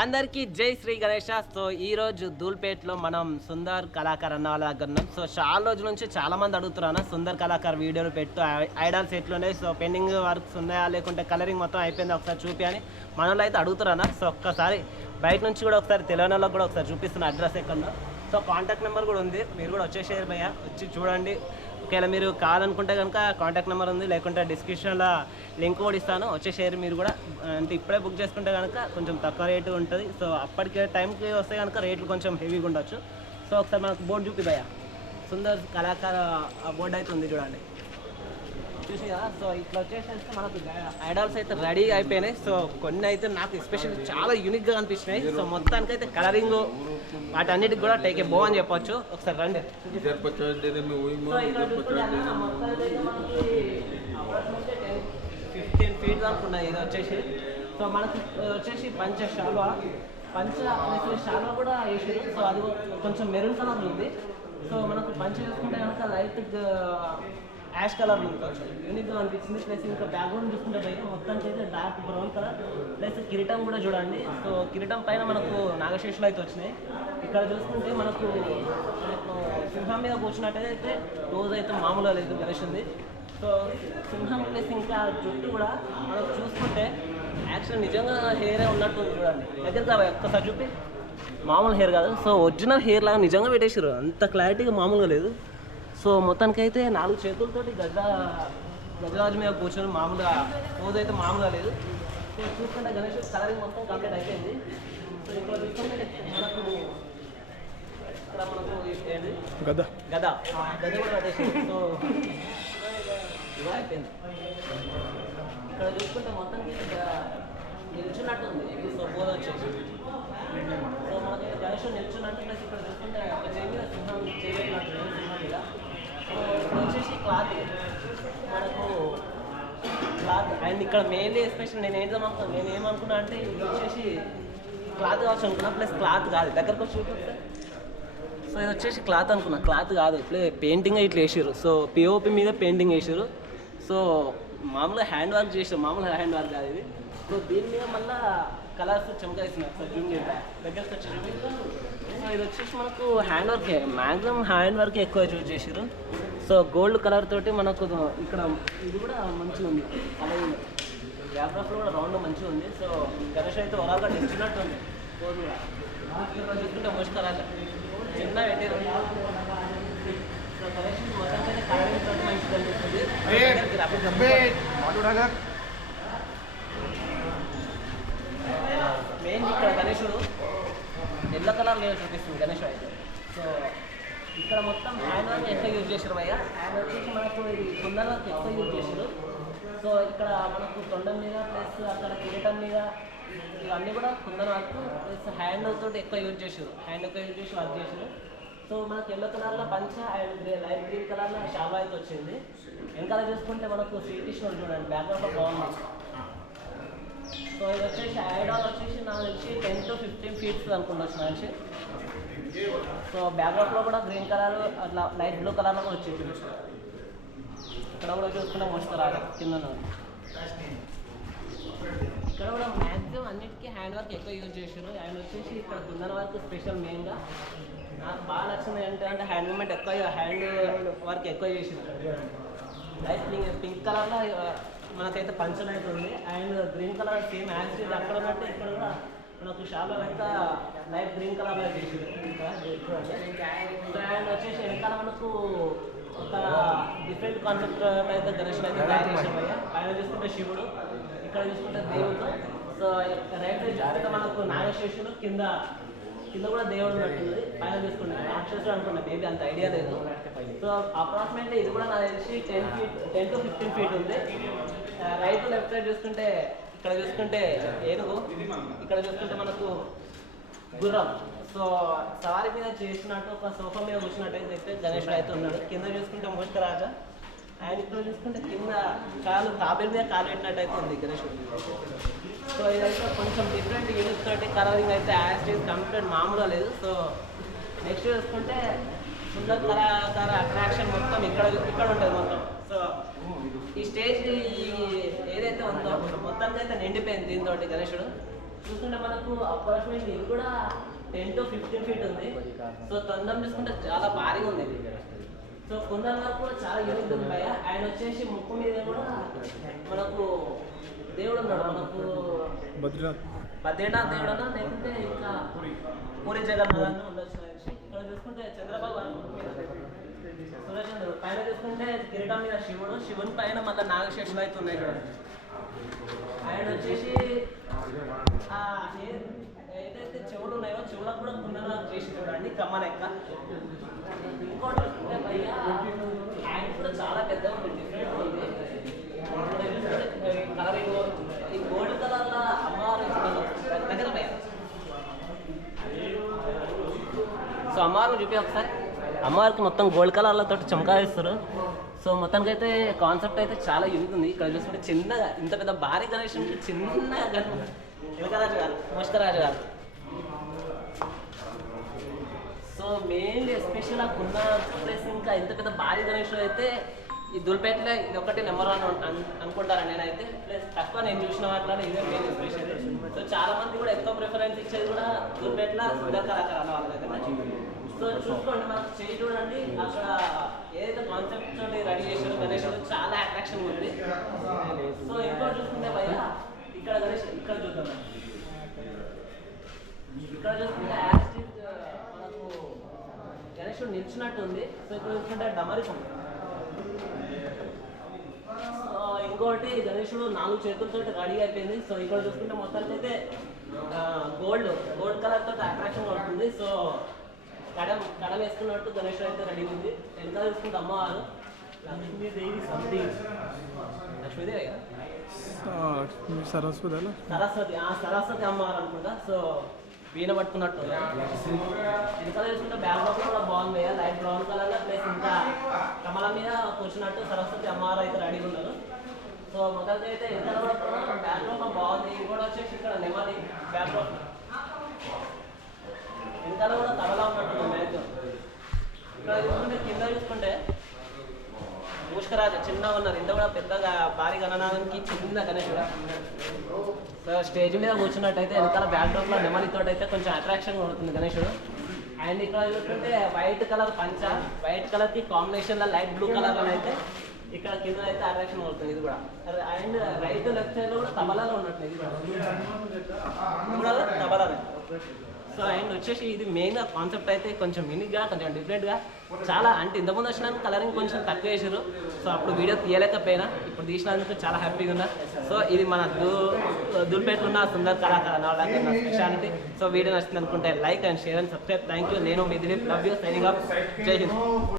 అందరికీ జై శ్రీ గణేష. సో ఈరోజు ధూల్పేట్లో మనం సుందర్ కళాకార్ అన్న వాళ్ళ దగ్గర ఉన్నాం. సో చాలా రోజుల నుంచి చాలామంది అడుగుతున్నారు సుందర్ కళాకార్ వీడియోలు పెట్టు, ఐడాల్స్ ఎట్లున్నాయి, సో పెండింగ్ వర్క్స్ ఉన్నాయా లేకుంటే కలరింగ్ మొత్తం అయిపోయింది ఒకసారి చూపి అని మనలో అయితే అడుగుతున్నా. సో ఒక్కసారి బయట నుంచి కూడా ఒకసారి తెలియని వాళ్ళకి కూడా ఒకసారి చూపిస్తున్న అడ్రస్ ఎక్కడో. సో కాంటాక్ట్ నెంబర్ కూడా ఉంది, మీరు కూడా వచ్చేసేయారు భయ్య, వచ్చి చూడండి. ఒకవేళ మీరు కావాలనుకుంటే కనుక కాంటాక్ట్ నెంబర్ ఉంది, లేకుంటే డిస్క్రిప్షన్లో లింక్ కూడా ఇస్తాను, వచ్చేసేయారు మీరు కూడా. అంటే ఇప్పుడే బుక్ చేసుకుంటే కనుక కొంచెం తక్కువ రేటు ఉంటుంది. సో అప్పటికే టైంకి వస్తే కనుక రేట్లు కొంచెం హెవీగా ఉండొచ్చు. సో ఒకసారి మనకు బోర్డు చూపి భయ్య, సుందర్ కళాకార్ ఆ బోర్డు అయితే ఉంది చూడండి, చూసి కదా. సో ఇట్లా వచ్చేసరికి మనకు ఐడాల్స్ అయితే రెడీ అయిపోయినాయి. సో కొన్ని అయితే నాకు ఎస్పెషల్లీ చాలా యూనిక్గా అనిపించినాయి. సో మొత్తానికైతే కలరింగ్ వాటన్నిటికి కూడా టేక్ ఏ బో అని చెప్పొచ్చు. ఒకసారి రండి. సో ఇక్కడ చూసుకుంటే మొత్తానికి అయితే మనకి 15 ఫీట్ దాకా ఉన్నాయి. ఇది వచ్చేసి సో మనకి వచ్చేసి పంచ శాల్వా కూడా వేసారు. సో అది కొంచెం మెరూన్ కలర్ ఉంది. సో మనకు పంచ చూసుకుంటే కనుక లైట్ యాష్ కలర్ ఉంది, కొంచెం యూనిక్గా అనిపించింది. ప్లస్ ఇంకా బ్యాక్గ్రౌండ్ చూసుకుంటే పైన మొత్తానికి అయితే డార్క్ బ్రౌన్ కలర్. ప్లస్ కిరీటం కూడా చూడండి. సో కిరీటం పైన మనకు నాగశేషులు అయితే వచ్చినాయి. ఇక్కడ చూసుకుంటే మనకు సింహం మీద కూర్చున్నట్టయితే రోజు అయితే మామూలుగా లేదు గణేష్ ఉంది. సో సింహం ప్లస్ ఇంకా జుట్టు కూడా మనకు చూసుకుంటే యాక్చువల్ నిజంగా హెయిరే ఉన్నట్టు చూడండి. దగ్గర కాబట్టి ఒక్కసారి చూపి, మామూలు హెయిర్ కాదు. సో ఒరిజినల్ హెయిర్ లాగా నిజంగా పెట్టేసారు, అంత క్లారిటీగా మామూలుగా లేదు. సో మొత్తానికైతే 4 చేతులతోటి గజరాజు మీద కూర్చొని మామూలుగా రోజు అయితే మామూలుగా లేదు. సో చూసుకుంటే గణేష్ కలరింగ్ మొత్తం కంప్లీట్ అయిపోయింది. సో ఇక్కడ చూసుకుంటే మనకు ఏంటి గద కూడా కట్టేసి సో ఇవా అయిపోయింది. ఇక్కడ చూసుకుంటే మొత్తానికి నిల్చున్నట్టు ఉంది. సో పోద వచ్చేసి సో మనకి గణేష్ నిల్చున్నట్టు. ప్లస్ ఇక్కడ చూసుకుంటే ఒక చేయి మీద సింహం చేయబెట్టినట్టు సింహం మీద. సో వచ్చేసి క్లాత్ మనకు క్లాత్. అండ్ ఇక్కడ మెయిన్లీ ఎస్పెషల్ నేను ఏమనుకున్నా అంటే ఇది వచ్చేసి క్లాత్ కావచ్చు అనుకున్నా. ప్లస్ క్లాత్ కాదు, దగ్గరకు వచ్చి చూపిస్తే సో ఇది వచ్చేసి క్లాత్ అనుకున్నా, క్లాత్ కాదు. ఇట్లా పెయింటింగ్ ఇట్లా వేసారు. సో పిఓపి మీద పెయింటింగ్ వేసారు. సో మామూలుగా హ్యాండ్ వర్క్ చేసారు, మామూలుగా హ్యాండ్ వర్క్ కాదు ఇది. సో దీని మీద మళ్ళీ కలర్స్ చమకేస్తున్నారు. సో జూమ్ దగ్గరకు వచ్చి సో ఇది వచ్చేసి మనకు హ్యాండ్ వర్కే, మ్యాక్సిమం హ్యాండ్ వర్క్ ఎక్కువ చూస్ చేసారు. సో గోల్డ్ కలర్ తోటి మనకు ఇక్కడ ఇది కూడా మంచిగా ఉంది, అలాగే బ్యాక్డ్రాప్లో కూడా రౌండ్ మంచిగా ఉంది. సో గణేష్ అయితే ఒరాగా నిల్చున్నట్టు ఉంది. రోజు కూడా ఇక్కడ చూసుకుంటే ముష్కరాజ చిన్న పెట్టారు. సో గణేష్ మొత్తం అయితే కలరింగ్ తోటి మంచిగా అనిపిస్తుంది. మెయిన్ ఇక్కడ గణేశుడు ఎల్లో కలర్ మీద చూపిస్తుంది గణేష్ అయితే. సో ఇక్కడ మొత్తం హ్యాండ్ వర్క్ ఎక్కువ యూజ్ చేసారు భయ్య. హ్యాండ్ వర్క్ వచ్చేసి మనకు ఇది కుందన్ వర్క్ ఎక్కువ యూజ్ చేసారు. సో ఇక్కడ మనకు తొండం మీద ప్లస్ అక్కడ కిరీటం మీద ఇవన్నీ కూడా కుందన్ వర్క్ ప్లస్ హ్యాండ్ తోటి ఎక్కువ యూజ్ చేసారు. హ్యాండ్ ఎక్కువ యూజ్ చేసి వర్క్ చేసారు. సో మనకు ఎల్లో కలర్లో పంచ అండ్ లైట్ గ్రీన్ కలర్లో షాల్వా అయితే వచ్చింది. వెనకాల చూసుకుంటే మనకు శ్రీకృష్ణుడు చూడండి బ్యాక్గ్రౌండ్లో బాగుంది. సో ఇది వచ్చేసి ఐడాల్ వచ్చేసి నాకు తెలిసి 10 to 15 ఫీట్స్ అనుకుంటున్నాను నాకు. సో బ్యాక్గ్రౌండ్లో కూడా గ్రీన్ కలర్ అట్లా లైట్ బ్లూ కలర్లో కూడా వచ్చేసి ఇక్కడ కూడా చూసుకుంటే మోసుకురాలి కింద. ఇక్కడ కూడా మ్యాక్సిమం అన్నిటికీ హ్యాండ్ వర్క్ ఎక్కువ యూజ్ చేసారు. అండ్ వచ్చేసి ఇక్కడ కుందన్ వర్క్ స్పెషల్ మెయిన్గా నాకు బాగా నచ్చింది ఏంటంటే హ్యాండ్ మూమెంట్ ఎక్కువ, హ్యాండ్ వర్క్ ఎక్కువ చేసారు. లైట్ పింక్ కలర్లో మనకైతే పంచన్ అయితే ఉంది. And green colour same acid అక్కడ ఉన్నట్టు ఇక్కడ కూడా మనకు షాప్లో అయితే లైట్ గ్రీన్ కలర్లో చేసింది. అండ్ వచ్చేసి వెనకాల మనకు ఒక డిఫరెంట్ కాన్సెప్ట్ అయితే గణేష్ అయితే తయారు చేసాం అయ్యా. పైన చూసుకుంటే శివుడు, ఇక్కడ చూసుకుంటే దేవుడు. సో రైట్ చూసుకుంటే మనకు నాగశేషుడు, కింద కూడా దేవుడు ఉన్నట్టుంది. పైన చూసుకుంటే రాక్షసుడు అనుకున్న బేబీ అంత ఐడియా లేదు. సో అప్రాక్సిమేట్లీ ఇది కూడా నాకు తెలిసి 10 to 15 ఫీట్ ఉంది. రైట్ లెఫ్ట్ సైడ్ చూసుకుంటే ఇక్కడ చూసుకుంటే ఏనుగు, ఇక్కడ చూసుకుంటే మనకు గుర్రం. సో సవారి మీద చేసినట్టు ఒక సోఫా మీద కూర్చున్నట్టు అయితే గణేషుడు అయితే ఉన్నాడు. కింద చూసుకుంటే మోష్కరాజ. అండ్ ఇక్కడ చూసుకుంటే కింద తాబేలు మీద కాలు పెట్టినట్టు అయితే ఉంది గణేషుడు. సో ఇదైతే కొంచెం డిఫరెంట్ యూనిక్ తోటి కలరింగ్ అయితే యాజ్ కంప్లీట్ మామూలుగా లేదు. సో నెక్స్ట్ చూసుకుంటే సుందర్ కళాకార అట్రాక్షన్ మొత్తం ఇక్కడ ఉంటుంది మొత్తం. సో ఈ స్టేజ్ ఏదైతే ఉందో మొత్తానికి అయితే నిండిపోయింది దీంతో గణేశుడు. చూసుకుంటే మనకు అప్రాక్సిమేట్ ఇది కూడా 10 to 15 feet ఉంది. సో తొందర చూసుకుంటే చాలా భారీగా ఉంది ఇది. సో కుందన్ వరకు కూడా చాలా యూనిక్ ఉంటాయి. ఆయన వచ్చేసి ముక్కు మీద కూడా మనకు దేవుడు ఉన్నాడు, మనకు బద్రీనాథ్ దేవుడు అన్నా లేకుంటే ఇంకా పూరి జగన్నాథ్ అన్న ఉండొచ్చు. ఇక్కడ చూసుకుంటే చంద్రబాబు సూర్యచంద్రుడు పైన చూసుకుంటే కిరీటం మీద శివుడు, శివుని పైన మళ్ళీ నాగశేషులు అయితే ఉన్నాయి ఇక్కడ. ఆయన వచ్చేసి ఏదైతే చెవులు ఉన్నాయో చెవులకు కూడా కుందన చేసి చూడండి కమ్మన ఎక్క. ఇంకోటి చూసుకుంటే భయ్యా ఆయన కూడా చాలా పెద్దగా ఉంది, డిఫరెంట్ ఉంది. కలర్ ఈ గోల్డ్ కలర్ అమ్మవారు దగ్గర భయ్యా. సో అమ్మవారిని చూపి ఒకసారి. అమ్మవారికి మొత్తం గోల్డ్ కలర్లతో చమకాయిస్తారు. సో మొత్తానికి అయితే కాన్సెప్ట్ అయితే చాలా యూనిక్ ఉంది. ఇక్కడ చూసుకుంటే చిన్నగా ఇంత పెద్ద భారీ గణేష్ ఉంటే చిన్నగా వెనకరాజు గారు మోష్కరాజు గారు. సో మెయిన్లీ ఎస్పెషల్ ఉన్న ప్లేస్ ఇంకా ఇంత పెద్ద భారీ గణేష్ అయితే ఈ దుల్పేటలో ఇది ఒకటి నెంబర్ 1 అనుకుంటారా నేనైతే. ప్లస్ తక్కువ నేను చూసిన వాటిలో ఇదే మెయిన్ స్పెషల్. సో చాలా మంది కూడా ఎక్కువ ప్రిఫరెన్స్ ఇచ్చేది కూడా దుల్పేటలో సుధా కళాకారు అన్న వాళ్ళ దగ్గర. సో చూసుకోండి మనకు చేయి చూడండి, అక్కడ ఏదైతే కాన్సెప్ట్ తోటి రెడీ చేసారో గణేష్ చాలా అట్రాక్షన్ ఉంది. సో ఇంకోటి చూసుకుంటే భయ్య ఇక్కడ గణేష్ ఇక్కడ చూద్దాం. ఇక్కడ చూసుకుంటే మనకు గణేశుడు నిల్చున్నట్టు ఉంది. సో ఇక్కడ చూసుకుంటే డమరికం. ఇంకోటి గణేశుడు 4 చేతులతో రెడీ అయిపోయింది. సో ఇక్కడ చూసుకుంటే మొత్తానికి అయితే గోల్డ్ కలర్ తోటి అట్రాక్షన్ ఉంటుంది. సో కడ వేసుకున్నట్టు గణేశుడు అయితే రెడీ ఉంది. వెనకాల చూసుకుంటే అమ్మవారు లక్ష్మీదేవి సంథింగ్ లక్ష్మీదేవి కదా సరస్వతి అమ్మవారు అనుకుంటా. సో వీణ పట్టుకున్నట్టు వెనకాల చూసుకుంటే బ్యాక్గ్రౌండ్ కూడా బాగుంది, లైట్ బ్రౌన్ కలర్ ప్లేస్ ఇంకా కమల మీద కూర్చున్నట్టు సరస్వతి అమ్మవారు అయితే రెడీ ఉన్నారు. సో మొదటి అయితే వెనకాల కూడా బ్యాక్గ్రౌండ్ బాగుంది. ఇది కూడా వచ్చేసి ఇక్కడ నెమ్మది బ్యాక్గ్రౌండ్ వెనకాల కూడా తబలా ఉన్నట్టు మ్యాచ్. ఇక్కడ చూసుకుంటే కింద చూసుకుంటే పుష్కరాజు చిన్నగా ఉన్నారు, ఇంత కూడా పెద్దగా భారీ గణనాథానికి చిన్న గణేశుడు. సో స్టేజ్ మీద కూర్చున్నట్టయితే వెనకాల బ్యాక్డ్రాప్లో నెమలితో అయితే కొంచెం అట్రాక్షన్ ఉంటుంది గణేశుడు. అండ్ ఇక్కడ చూసుకుంటే వైట్ కలర్ పంచ, వైట్ కలర్కి కాంబినేషన్లో లైట్ బ్లూ కలర్లో అయితే ఇక్కడ కింద అయితే అట్రాక్షన్ అవుతుంది. ఇది కూడా అండ్ రైట్ లెఫ్ట్ సైడ్లో కూడా తబలాలో ఉన్నట్టు ఇది కూడా తబలానే. సో అండ్ వచ్చేసి ఇది మెయిన్ కాన్సెప్ట్ అయితే కొంచెం యూనిక్గా కొంచెం డిఫరెంట్గా చాలా అంటే ఇంతకుముందు వచ్చిన కలరింగ్ కొంచెం తక్కువ వేసారు. సో అప్పుడు వీడియో తీయలేకపోయినా ఇప్పుడు తీసినందుకు చాలా హ్యాపీగా ఉన్నా. సో ఇది మన దుల్పేటలో ఉన్న సుందర్ కళాకారు అన్న వాళ్ళకి నా స్పెషాలిటీ. సో వీడియో నచ్చింది అనుకుంటే like and share and subscribe. Thank you. నేను మీ Dilip, love you, signing off. జై హింద్.